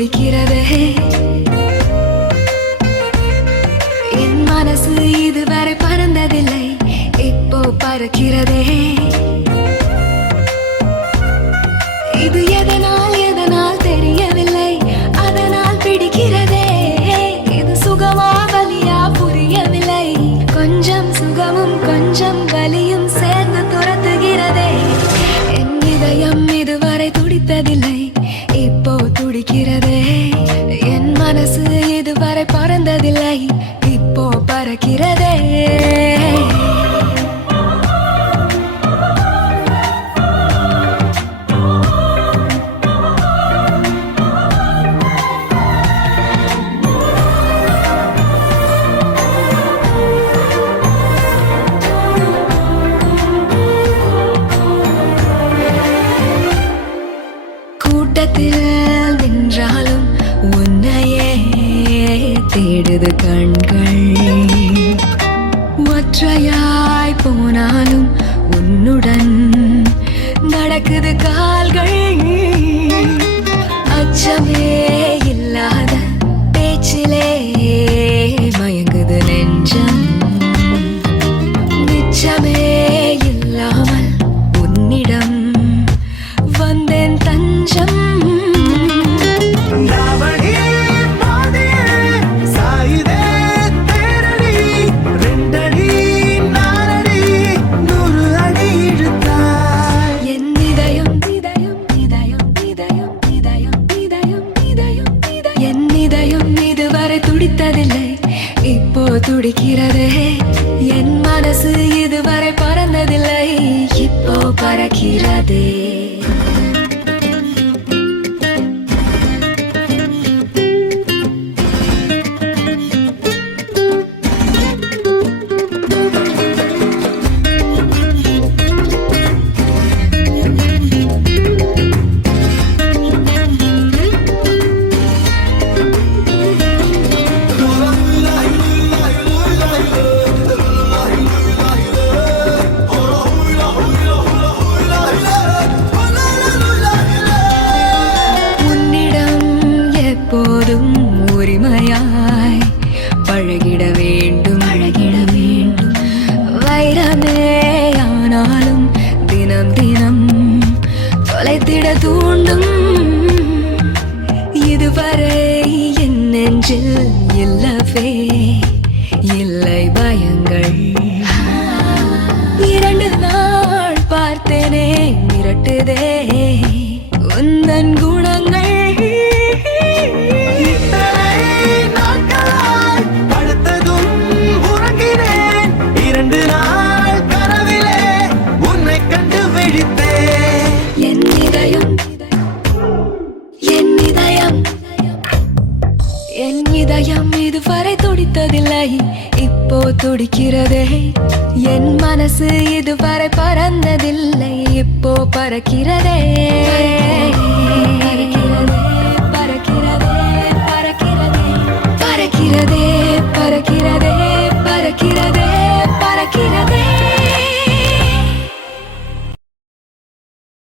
துடிக்கிறதே என் மனசு இதுவரை பறந்ததில்லை இப்போ பறக்கிறதே இது எதனால் தெரியவில்லை அதனால் பிடிக்கிறதே இது சுகமா வலியா புரியவில்லை கொஞ்சம் சுகமும் கொஞ்சம் வலியும் சேர்ந்து துரத்துகிறதே என் இதயம் இதுவரை துடித்ததில்லை இப்போ துடிக்கிறதே என் மனசு இதுவரை பறந்ததில்லை இப்போ பறக்கிறதே கூட்டத்தில் நின்றாலும் உன்னையே தேடுது கண்கள் ஒற்றையாய் போனாலும் உன்னுடன் நடக்குது கால்கள் அச்சமே இல்லாத பேச்சிலே மயங்குது நெஞ்சம் நிச்சமே இல்லாமல் உன்னிடம் வந்தேன் தஞ்சம் துடித்ததில்லை இப்போ துடிக்கிறதே என் மனசு இதுவரை பறந்ததில்லை இப்போ பறக்கிறதே உரிமையாய் பழகிட வேண்டும் வைரமே ஆனாலும் தினம் தினம் தொலைத்திட தூண்டும் இதுவரை என் நெஞ்சில் இல்லவே இல்லை பயங்கள் 2 நாள் பார்த்தேனே மிரட்டுதே உந்தன் குணங்கள் என் இதயம் இதுவரை துடித்ததில்லை இப்போ துடிக்கிறதே என் மனசு இதுவரை பறந்ததில்லை இப்போ பறக்கிறதே